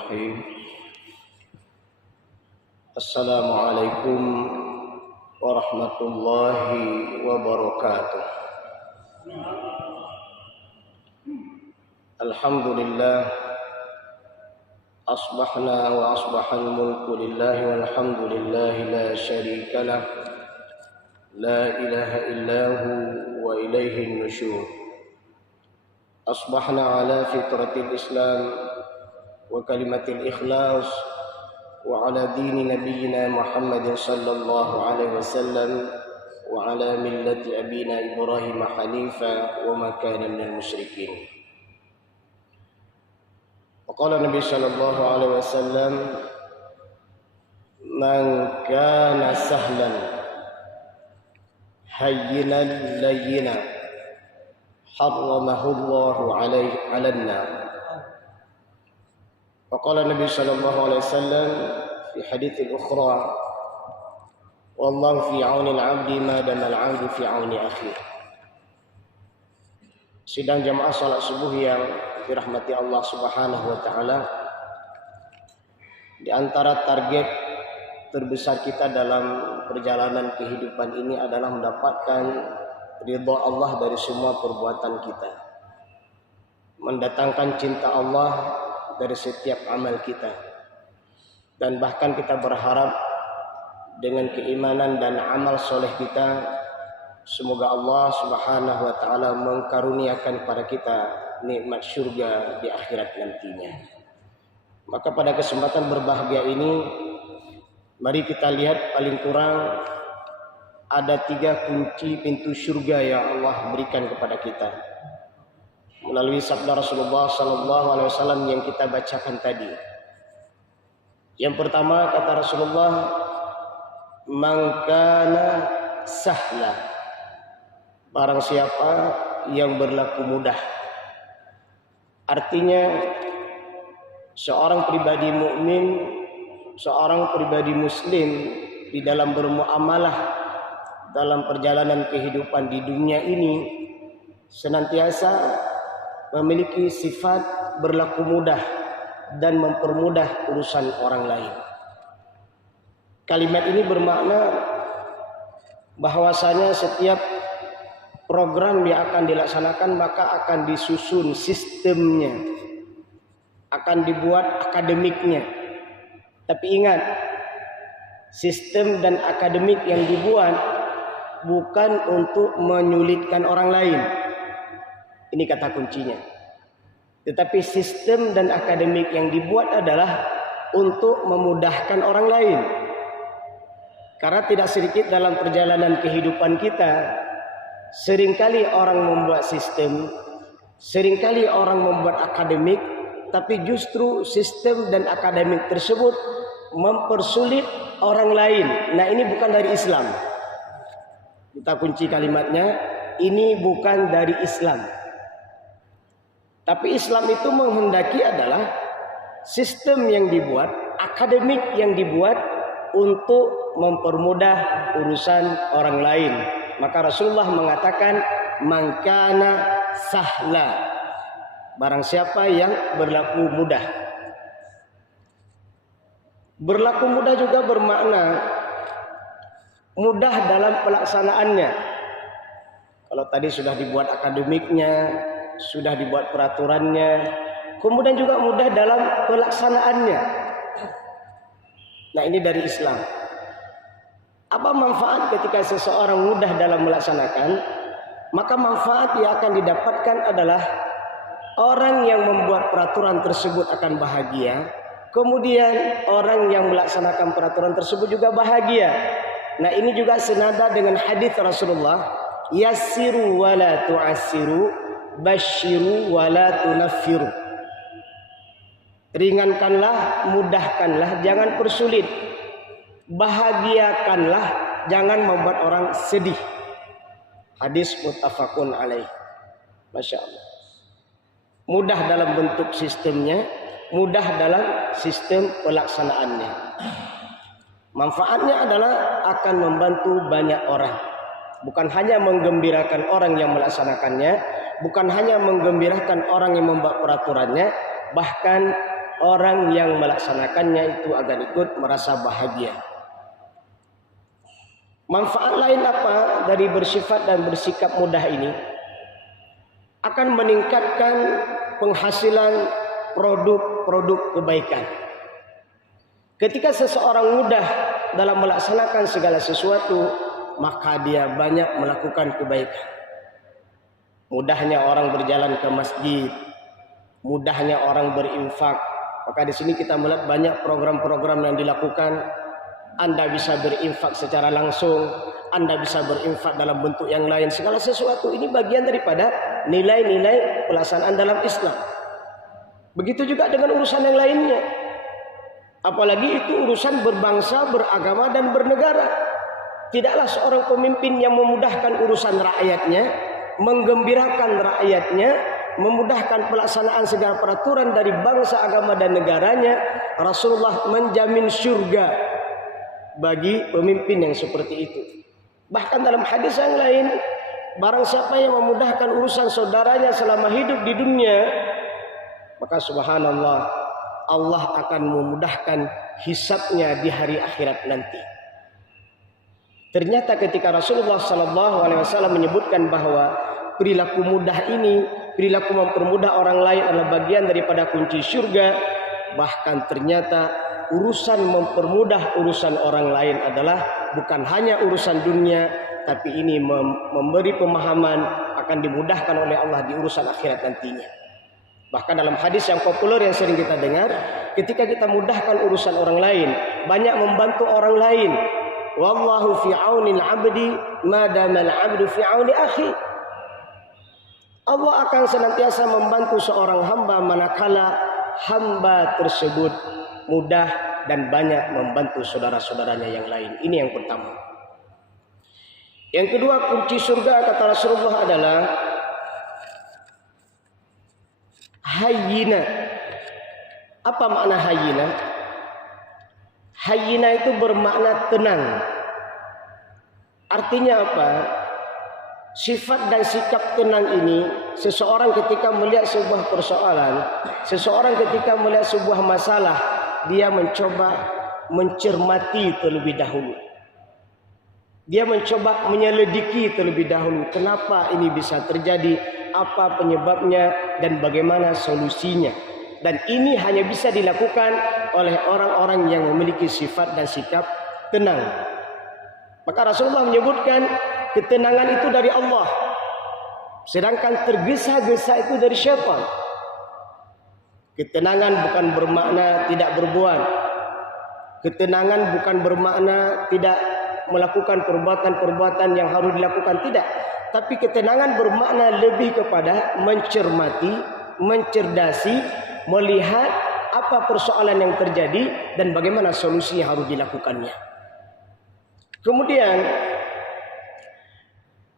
Bismillahirrahmanirrahim. Assalamualaikum warahmatullahi wabarakatuh. Alhamdulillah, asbahna wa asbahal mulku lillahi walhamdulillahi la syarika lah, la ilaha illahu wa ilaihin nusyur. Asbahna ala fitratil Islam wa kalimatil ikhlas wa ala dini nabiyyina Muhammadin sallallahu alaihi wasallam wa ala millati abina Ibrahim hanifa wa ma kana minal musyrikin. Wa qala Nabi sallallahu alaihi wasallam, man kana sahlan hayyinan layyinan harramahu Allahu alaihi 'alan nar. Wa qala Nabi sallallahu alaihi wasallam fi haditsin ukhra, wallahu fi 'auni al-'abdi ma dama al-'abdu fi 'auni akhihi. Sidang jamaah salat subuh yang dirahmati Allah Subhanahu wa taala, di antara target terbesar kita dalam perjalanan kehidupan ini adalah mendapatkan ridha Allah dari semua perbuatan kita, mendatangkan cinta Allah dari setiap amal kita, dan bahkan kita berharap dengan keimanan dan amal soleh kita, semoga Allah Subhanahu wa taala mengkaruniakan kepada kita nikmat surga di akhirat nantinya. Maka pada kesempatan berbahagia ini, mari kita lihat paling kurang ada 3 kunci pintu surga yang Allah berikan kepada kita melalui sabda Rasulullah sallallahu alaihi wasallam yang kita bacakan tadi. Yang pertama kata Rasulullah, man kana sahla, barang siapa yang berlaku mudah. Artinya seorang pribadi mukmin, seorang pribadi muslim di dalam bermuamalah dalam perjalanan kehidupan di dunia ini senantiasa memiliki sifat berlaku mudah dan mempermudah urusan orang lain. Kalimat ini bermakna bahwasanya setiap program yang akan dilaksanakan maka akan disusun sistemnya, akan dibuat akademiknya. Tapi ingat, sistem dan akademik yang dibuat bukan untuk menyulitkan orang lain. Ini kata kuncinya. Tetapi sistem dan akademik yang dibuat adalah untuk memudahkan orang lain. Karena tidak sedikit dalam perjalanan kehidupan kita, seringkali orang membuat sistem, seringkali orang membuat akademik, tapi justru sistem dan akademik tersebut mempersulit orang lain. Nah, ini bukan dari Islam. Kita kunci kalimatnya, ini bukan dari Islam. Tapi Islam itu menghendaki adalah sistem yang dibuat, akademik yang dibuat untuk mempermudah urusan orang lain. Maka Rasulullah mengatakan, man kana sahla, barang siapa yang berlaku mudah. Berlaku mudah juga bermakna mudah dalam pelaksanaannya. Kalau tadi sudah dibuat akademiknya, sudah dibuat peraturannya, kemudian juga mudah dalam pelaksanaannya. Nah, ini dari Islam. Apa manfaat ketika seseorang mudah dalam melaksanakan? Maka manfaat yang akan didapatkan adalah orang yang membuat peraturan tersebut akan bahagia, kemudian orang yang melaksanakan peraturan tersebut juga bahagia. Nah, ini juga senada dengan hadis Rasulullah, yassiru wa la tu'assiru, basyiru wa la tunaffiru. Ringankanlah, mudahkanlah, jangan persulit. Bahagiakanlah, jangan membuat orang sedih. Hadis muttafaqun alaih. Masya Allah. Mudah dalam bentuk sistemnya, mudah dalam sistem pelaksanaannya. Manfaatnya adalah akan membantu banyak orang. Bukan hanya menggembirakan orang yang melaksanakannya, bukan hanya menggembirakan orang yang membuat peraturannya, bahkan orang yang melaksanakannya itu agar ikut merasa bahagia. Manfaat lain apa dari bersifat dan bersikap mudah ini? Akan meningkatkan penghasilan produk-produk kebaikan. Ketika seseorang mudah dalam melaksanakan segala sesuatu, maka dia banyak melakukan kebaikan. Mudahnya orang berjalan ke masjid, mudahnya orang berinfak. Maka di sini kita melihat banyak program-program yang dilakukan. Anda bisa berinfak secara langsung, Anda bisa berinfak dalam bentuk yang lain. Segala sesuatu ini bagian daripada nilai-nilai pelaksanaan dalam Islam. Begitu juga dengan urusan yang lainnya. Apalagi itu urusan berbangsa, beragama dan bernegara. Tidaklah seorang pemimpin yang memudahkan urusan rakyatnya, menggembirakan rakyatnya, memudahkan pelaksanaan segala peraturan dari bangsa, agama dan negaranya. Rasulullah menjamin surga bagi pemimpin yang seperti itu. Bahkan dalam hadis yang lain, barang siapa yang memudahkan urusan saudaranya selama hidup di dunia, maka subhanallah, Allah akan memudahkan hisabnya di hari akhirat nanti. Ternyata ketika Rasulullah SAW menyebutkan bahwa perilaku mudah ini, perilaku mempermudah orang lain adalah bagian daripada kunci surga. Bahkan ternyata urusan mempermudah urusan orang lain adalah bukan hanya urusan dunia, tapi ini memberi pemahaman akan dimudahkan oleh Allah di urusan akhirat nantinya. Bahkan dalam hadis yang populer yang sering kita dengar, ketika kita mudahkan urusan orang lain, banyak membantu orang lain. Wallahu fi aunil 'abdi ma damal 'abdu fi auni akhi. Allah akan senantiasa membantu seorang hamba manakala hamba tersebut mudah dan banyak membantu saudara-saudaranya yang lain. Ini yang pertama. Yang kedua, kunci surga kata Rasulullah adalah hayyina. Apa makna hayyina? Hayyina itu bermakna tenang. Artinya apa? Sifat dan sikap tenang ini, seseorang ketika melihat sebuah persoalan, seseorang ketika melihat sebuah masalah, dia mencoba mencermati terlebih dahulu. Dia mencoba menyelidiki terlebih dahulu. Kenapa ini bisa terjadi? Apa penyebabnya dan bagaimana solusinya? Dan ini hanya bisa dilakukan oleh orang-orang yang memiliki sifat dan sikap tenang. Maka Rasulullah menyebutkan ketenangan itu dari Allah, sedangkan tergesa-gesa itu dari syaitan. Ketenangan bukan bermakna tidak berbuat. Ketenangan bukan bermakna tidak melakukan perbuatan-perbuatan yang harus dilakukan, tidak. Tapi ketenangan bermakna lebih kepada mencermati, mencerdasi, melihat apa persoalan yang terjadi dan bagaimana solusi yang harus dilakukannya. Kemudian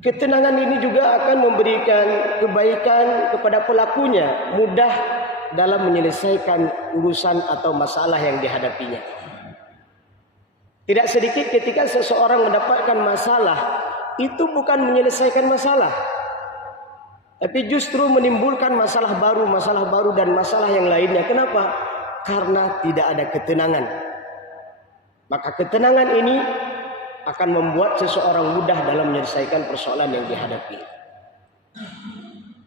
ketenangan ini juga akan memberikan kebaikan kepada pelakunya, mudah dalam menyelesaikan urusan atau masalah yang dihadapinya. Tidak sedikit ketika seseorang mendapatkan masalah, itu bukan menyelesaikan masalah, tapi justru menimbulkan masalah baru dan masalah yang lainnya. Kenapa? Karena tidak ada ketenangan. Maka ketenangan ini akan membuat seseorang mudah dalam menyelesaikan persoalan yang dihadapi.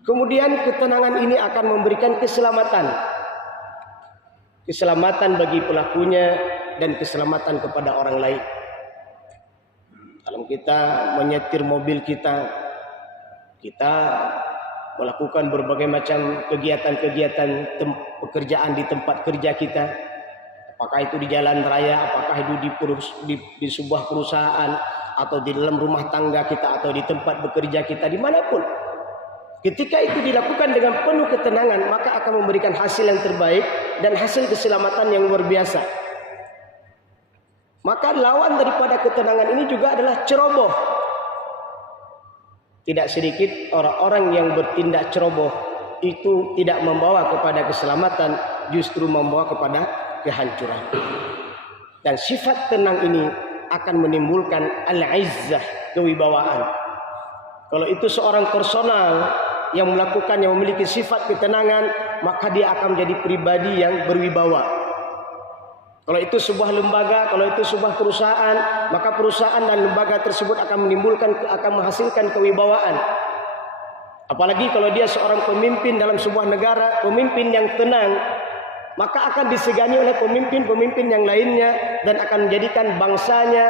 Kemudian ketenangan ini akan memberikan keselamatan. Keselamatan bagi pelakunya dan keselamatan kepada orang lain. Kalau kita menyetir mobil kita melakukan berbagai macam kegiatan-kegiatan pekerjaan di tempat kerja kita. Apakah itu di jalan raya, apakah itu di sebuah perusahaan, atau di dalam rumah tangga kita, atau di tempat bekerja kita, dimanapun. Ketika itu dilakukan dengan penuh ketenangan, maka akan memberikan hasil yang terbaik dan hasil keselamatan yang luar biasa. Maka lawan daripada ketenangan ini juga adalah ceroboh. Tidak sedikit orang-orang yang bertindak ceroboh itu tidak membawa kepada keselamatan, justru membawa kepada kehancuran. Dan sifat tenang ini akan menimbulkan al-izzah, kewibawaan. Kalau itu seorang personal, yang melakukan, yang memiliki sifat ketenangan, maka dia akan menjadi pribadi yang berwibawa. Kalau itu sebuah lembaga, kalau itu sebuah perusahaan, maka perusahaan dan lembaga tersebut akan menghasilkan kewibawaan. Apalagi kalau dia seorang pemimpin dalam sebuah negara, pemimpin yang tenang, maka akan disegani oleh pemimpin-pemimpin yang lainnya dan akan menjadikan bangsanya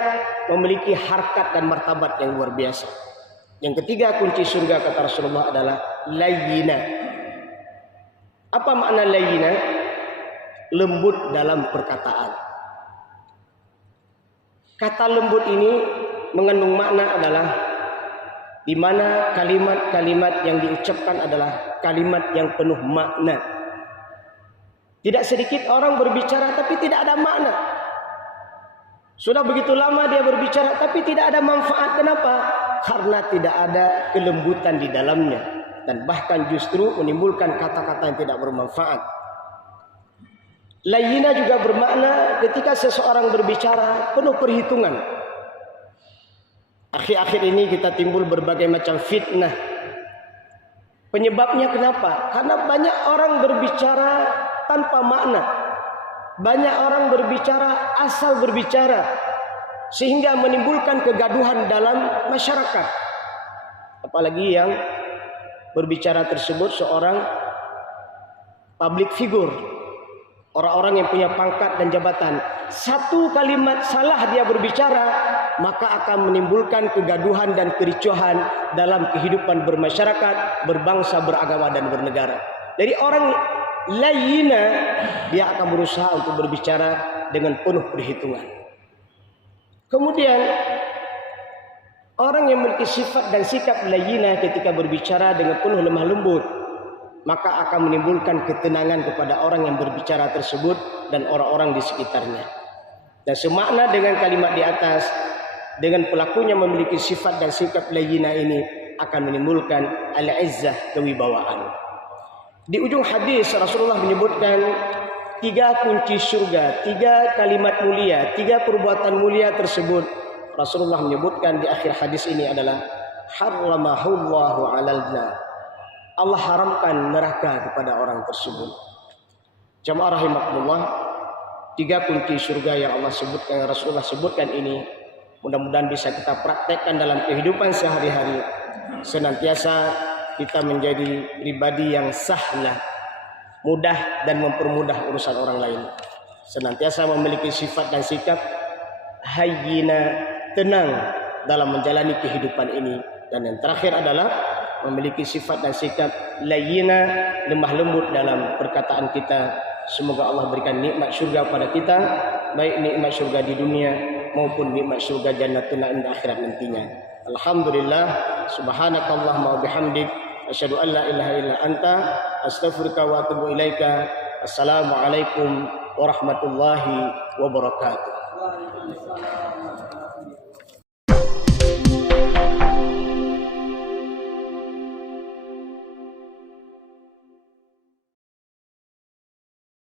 memiliki harkat dan martabat yang luar biasa. Yang ketiga kunci surga kata Rasulullah adalah layyina. Apa makna layyina? Lembut dalam perkataan. Kata lembut ini mengandung makna adalah di mana kalimat-kalimat yang diucapkan adalah kalimat yang penuh makna. Tidak sedikit orang berbicara tapi tidak ada makna. Sudah begitu lama dia berbicara tapi tidak ada manfaat. Kenapa? Karena tidak ada kelembutan di dalamnya dan bahkan justru menimbulkan kata-kata yang tidak bermanfaat. Layyina juga bermakna ketika seseorang berbicara penuh perhitungan. Akhir-akhir ini kita timbul berbagai macam fitnah. Penyebabnya kenapa? Karena banyak orang berbicara tanpa makna. Banyak orang berbicara asal berbicara, sehingga menimbulkan kegaduhan dalam masyarakat. Apalagi yang berbicara tersebut seorang public figure, orang-orang yang punya pangkat dan jabatan. Satu kalimat salah dia berbicara, maka akan menimbulkan kegaduhan dan kericuhan dalam kehidupan bermasyarakat, berbangsa, beragama dan bernegara. Dari orang layyina, dia akan berusaha untuk berbicara dengan penuh perhitungan. Kemudian orang yang memiliki sifat dan sikap layyina ketika berbicara dengan penuh lemah lembut, maka akan menimbulkan ketenangan kepada orang yang berbicara tersebut dan orang-orang di sekitarnya. Dan semakna dengan kalimat di atas, dengan pelakunya memiliki sifat dan sikap layyina ini akan menimbulkan al-izzah, kewibawaan. Di ujung hadis Rasulullah menyebutkan 3 kunci surga, 3 kalimat mulia, 3 perbuatan mulia tersebut. Rasulullah menyebutkan di akhir hadis ini adalah haramahullahu 'alal nar. Allah haramkan neraka kepada orang tersebut. Jamaah rahimakumullah, 3 kunci surga yang Allah sebutkan, yang Rasulullah sebutkan ini, mudah-mudahan bisa kita praktekkan dalam kehidupan sehari-hari. Senantiasa kita menjadi pribadi yang sahlah, mudah dan mempermudah urusan orang lain. Senantiasa memiliki sifat dan sikap hayyina, tenang dalam menjalani kehidupan ini. Dan yang terakhir adalah memiliki sifat dan sikap layyina, lemah lembut dalam perkataan kita. Semoga Allah berikan nikmat syurga pada kita, baik nikmat syurga di dunia maupun nikmat syurga jannatul na'im di akhirat nantinya. Alhamdulillah, subhanakallahumma wa bihamdik, asyhadu an la ilaha illa anta, astaghfiruka wa atubu ilaika. Assalamualaikum warahmatullahi wabarakatuh.